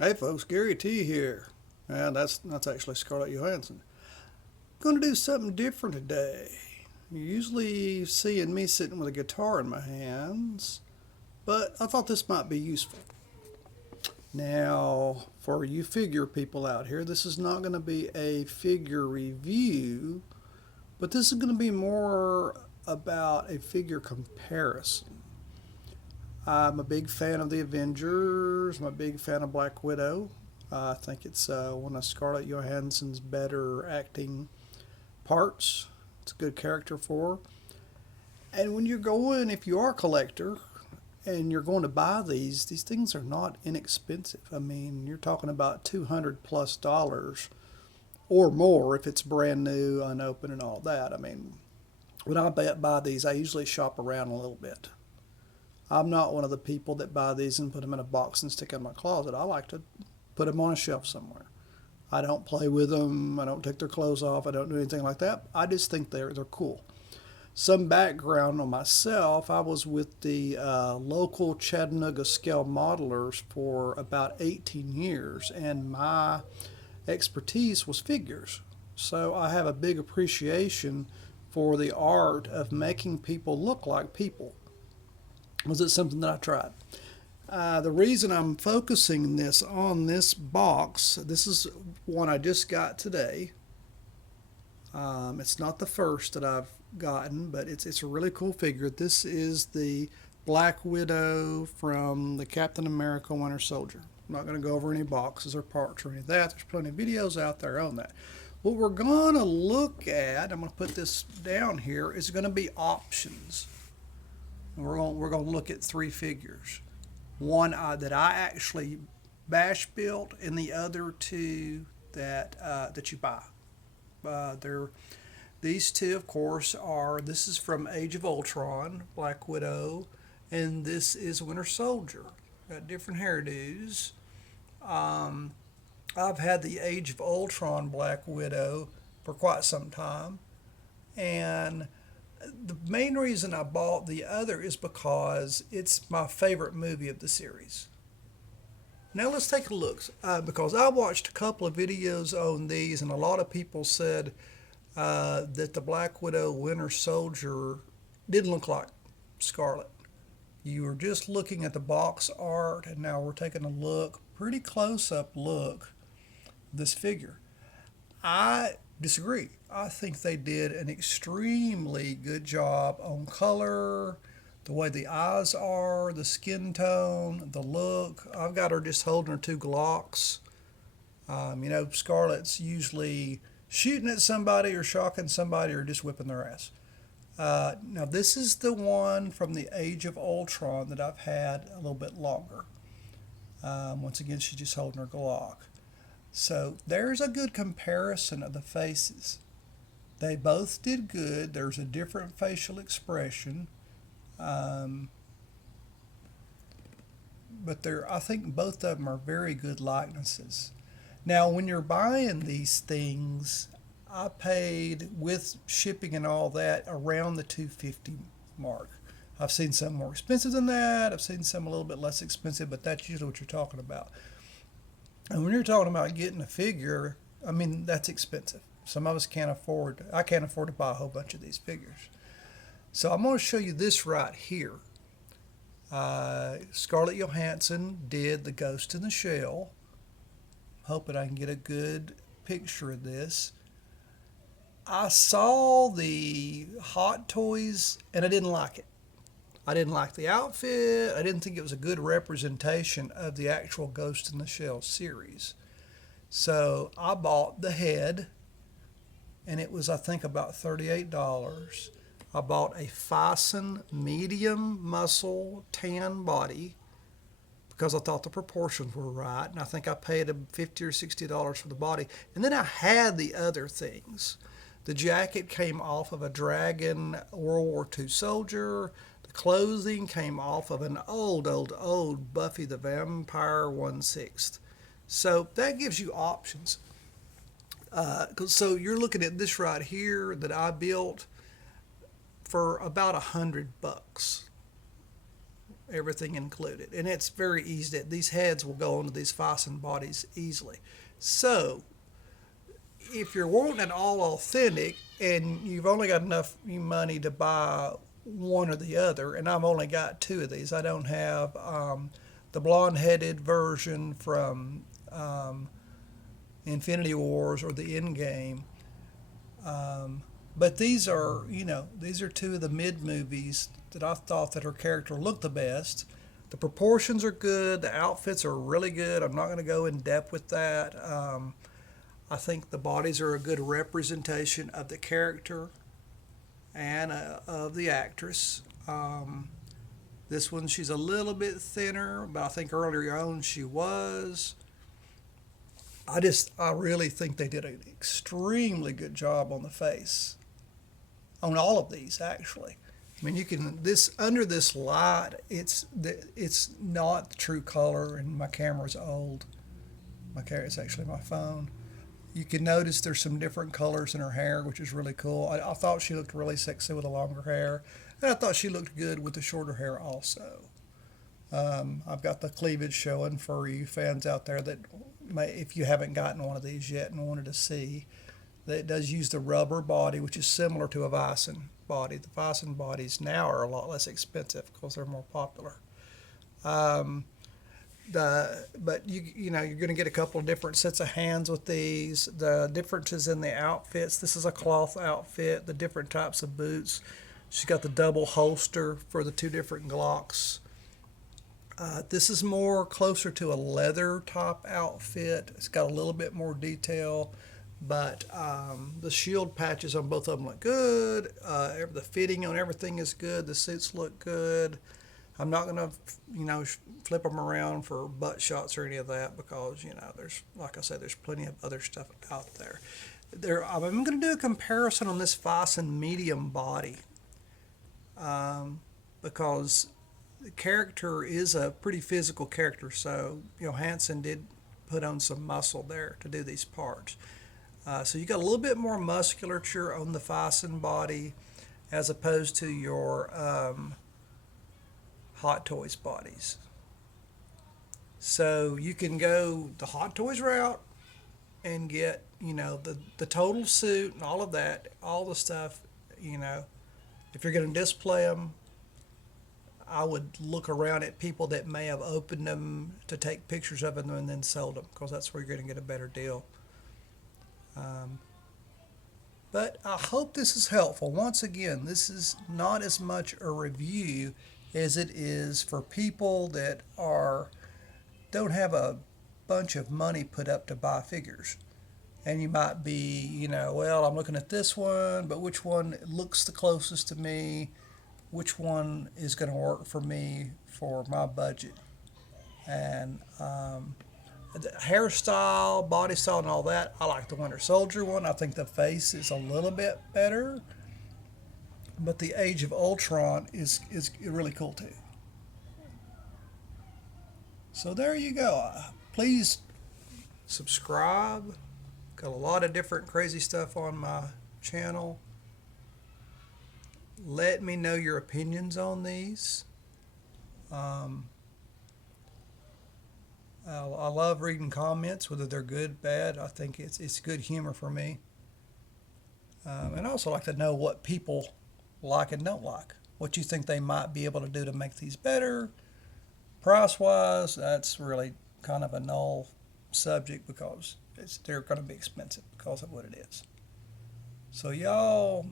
Hey folks, Gary T here. And that's actually Scarlett Johansson. Going to do something different today. You're usually seeing me sitting with a guitar in my hands, but I thought this might be useful. Now, for you figure people out here, this is not going to be a figure review, but this is going to be more about a figure comparison. I'm a big fan of the Avengers. I'm a big fan of Black Widow. I think it's one of Scarlett Johansson's better acting parts. It's a good character for her. And when you're going, if you are a collector and you're going to buy these things are not inexpensive. I mean, you're talking about $200 plus or more if it's brand new, unopened, and all that. I mean, when I buy these, I usually shop around a little bit. I'm not one of the people that buy these and put them in a box and stick them in my closet. I like to put them on a shelf somewhere. I don't play with them. I don't take their clothes off. I don't do anything like that. I just think they're cool. Some background on myself: I was with the local Chattanooga scale modelers for about 18 years, and my expertise was figures. So I have a big appreciation for the art of making people look like people. Was it something that I tried? The reason I'm focusing this on this box, this is one I just got today. It's not the first that I've gotten, but it's a really cool figure. This is the Black Widow from the Captain America Winter Soldier. I'm not going to go over any boxes or parts or any of that. There's plenty of videos out there on that. What we're going to look at, I'm going to put this down here, is going to be options. We're going to look at three figures. One that I actually bash built, and the other two that you buy. They're these two, of course, are this is from Age of Ultron, Black Widow, and this is Winter Soldier. Got different hairdos. Um, I've had the Age of Ultron Black Widow for quite some time, and the main reason I bought the other is because it's my favorite movie of the series. Now let's take a look because I watched a couple of videos on these, and a lot of people said that the Black Widow Winter Soldier didn't look like Scarlet. You were just looking at the box art, and now we're taking a look, pretty close up look, this figure. I disagree. I think they did an extremely good job on color, the way the eyes are, the skin tone, the look. I've got her just holding her two Glocks. Scarlett's usually shooting at somebody or shocking somebody or just whipping their ass. Now, this is the one from the Age of Ultron that I've had a little bit longer. Once again, she's just holding her Glock. So there's a good comparison of the faces. They both did good. There's a different facial expression. Um, but I think both of them are very good likenesses. Now, when you're buying these things, I paid with shipping and all that around the 250 mark. I've seen some more expensive than that. I've seen some a little bit less expensive, but that's usually what you're talking about. And when you're talking about getting a figure, I mean, that's expensive. Some of us I can't afford to buy a whole bunch of these figures. So I'm going to show you this right here. Scarlett Johansson did the Ghost in the Shell. Hoping I can get a good picture of this. I saw the Hot Toys and I didn't like it. I didn't like the outfit. I didn't think it was a good representation of the actual Ghost in the Shell series. So I bought the head, and it was, I think, about $38. I bought a Fison medium muscle tan body because I thought the proportions were right, and I think I paid $50 or $60 for the body. And then I had the other things. The jacket came off of a Dragon World War II soldier. The clothing came off of an old Buffy the Vampire 1/6. So that gives you options. So you're looking at this right here that I built for about $100. everything included. And it's very easy. These heads will go onto these fastened bodies easily. So if you're wanting it all authentic and you've only got enough money to buy one or the other, and I've only got two of these. I don't have the blonde-headed version from Infinity Wars or the Endgame. But these are, these are two of the mid movies that I thought that her character looked the best. The proportions are good. The outfits are really good. I'm not going to go in depth with that. I think the bodies are a good representation of the character and of the actress. This one, she's a little bit thinner, but I think earlier on she was. I really think they did an extremely good job on the face. On all of these, actually. I mean, you can under this light, it's not the true color, and my camera's old. My camera is actually my phone. You can notice there's some different colors in her hair, which is really cool. I thought she looked really sexy with the longer hair, and I thought she looked good with the shorter hair also. I've got the cleavage showing for you fans out there that if you haven't gotten one of these yet and wanted to see, that it does use the rubber body, which is similar to a Bison body. The Bison bodies now are a lot less expensive because they're more popular. But you're going to get a couple of different sets of hands with these. The differences in the outfits. This is a cloth outfit. The different types of boots. She's got the double holster for the two different Glocks. This is more closer to a leather type outfit. It's got a little bit more detail, but the shield patches on both of them look good. The fitting on everything is good. The suits look good. I'm not going to, flip them around for butt shots or any of that because, there's, like I said, there's plenty of other stuff out there. I'm going to do a comparison on this Bison medium body because the character is a pretty physical character, so Johansson did put on some muscle there to do these parts. So you got a little bit more musculature on the Bison body as opposed to your Hot Toys bodies. So you can go the Hot Toys route and get the total suit and all of that, all the stuff. If you're going to display them, I would look around at people that may have opened them to take pictures of them and then sold them, because that's where you're going to get a better deal. But I hope this is helpful. Once again, this is not as much a review as it is for people that don't have a bunch of money put up to buy figures. And you might be, well, I'm looking at this one, but which one looks the closest to me? Which one is going to work for me for my budget? And the hairstyle, body style, and all that, I like the Winter Soldier one. I think the face is a little bit better, but the Age of Ultron is really cool too. So there you go. Please subscribe. Got a lot of different crazy stuff on my channel. Let me know your opinions on these. I love reading comments, whether they're good, bad. I think it's good humor for me. And I also like to know what people like and don't like. What you think they might be able to do to make these better. Price-wise, that's really kind of a null subject because they're going to be expensive because of what it is. So y'all